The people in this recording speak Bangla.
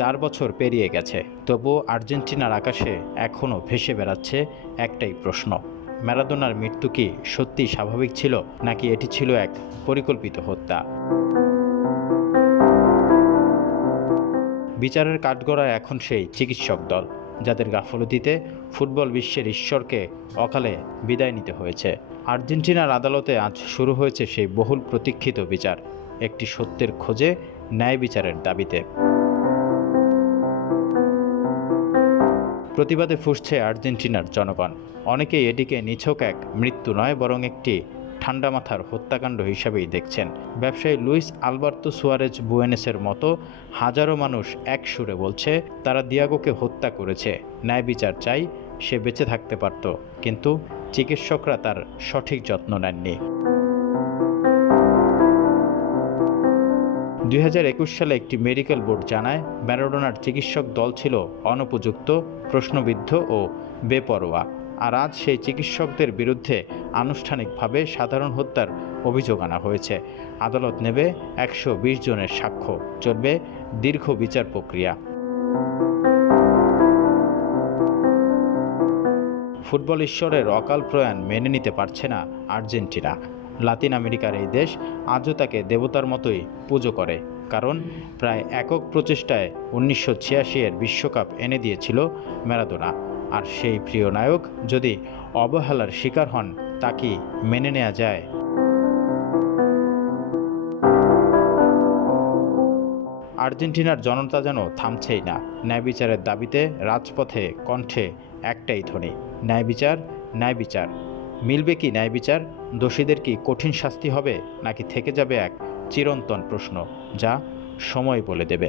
4 বছর পেরিয়ে গেছে, তবুও আর্জেন্টিনার আকাশে এখনও ভেসে বেড়াচ্ছে একটাই প্রশ্ন: ম্যারাডোনার মৃত্যু কি সত্যিই স্বাভাবিক ছিল, নাকি এটি ছিল এক পরিকল্পিত হত্যা? বিচারের কাঠগড়ায় এখন সেই চিকিৎসক দল, যাদের গাফলতিতে ফুটবল বিশ্বের ঈশ্বরকে অকালে বিদায় নিতে হয়েছে। আর্জেন্টিনার আদালতে আজ শুরু হয়েছে সেই বহুল প্রতীক্ষিত বিচার, একটি সত্যের খোঁজে, ন্যায় বিচারের দাবিতে। প্রতিবাদে ফুঁসছে আর্জেন্টিনার জনগণ। অনেকেই এটিকে নিছক এক মৃত্যু নয়, বরং একটি ঠান্ডা মাথার হত্যাকাণ্ড হিসাবেই দেখছেন। ব্যবসায়ী লুইস আলবার্তো সুয়ারেজ বুয়েনেসের মতো হাজারো মানুষ এক সুরে বলছে, তারা দিয়াগোকে হত্যা করেছে, ন্যায় বিচার চাই, সে বেঁচে থাকতে পারত, কিন্তু চিকিৎসকরা তার সঠিক যত্ন নেননি। 2021 সালে একটি মেডিকেল বোর্ড জানায়, ম্যারাডোনার চিকিৎসক দল ছিল অনুপযুক্ত, প্রশ্নবিদ্ধ ও বেপরোয়া। আর আজ সেই চিকিৎসকদের বিরুদ্ধে আনুষ্ঠানিকভাবে সাধারণ হত্যার অভিযোগ আনা হয়েছে। আদালত নেবে 120 জনের সাক্ষ্য, চলবে দীর্ঘ বিচার প্রক্রিয়া। ফুটবল ঈশ্বরের অকাল প্রয়াণ মেনে নিতে পারছে না আর্জেন্টিনা। লাতিন আমেরিকার এই দেশ আজও তাকে দেবতার মতোই পুজো করে, কারণ প্রায় একক প্রচেষ্টায় 1986-এর বিশ্বকাপ এনে দিয়েছিল ম্যারাডোনা। আর সেই প্রিয় নায়ক যদি অবহেলার শিকার হন, তা কি মেনে নেওয়া যায়? আর্জেন্টিনার জনতা যেন থামছেই না। ন্যায় বিচারের দাবিতে রাজপথে কণ্ঠে একটাই ধ্বনি: ন্যায় বিচার, ন্যায় বিচার। মিলবে কি ন্যায় বিচার? দোষীদের কি কঠিন শাস্তি হবে, নাকি থেকে যাবে এক চিরন্তন প্রশ্ন, যা সময় বলে দেবে?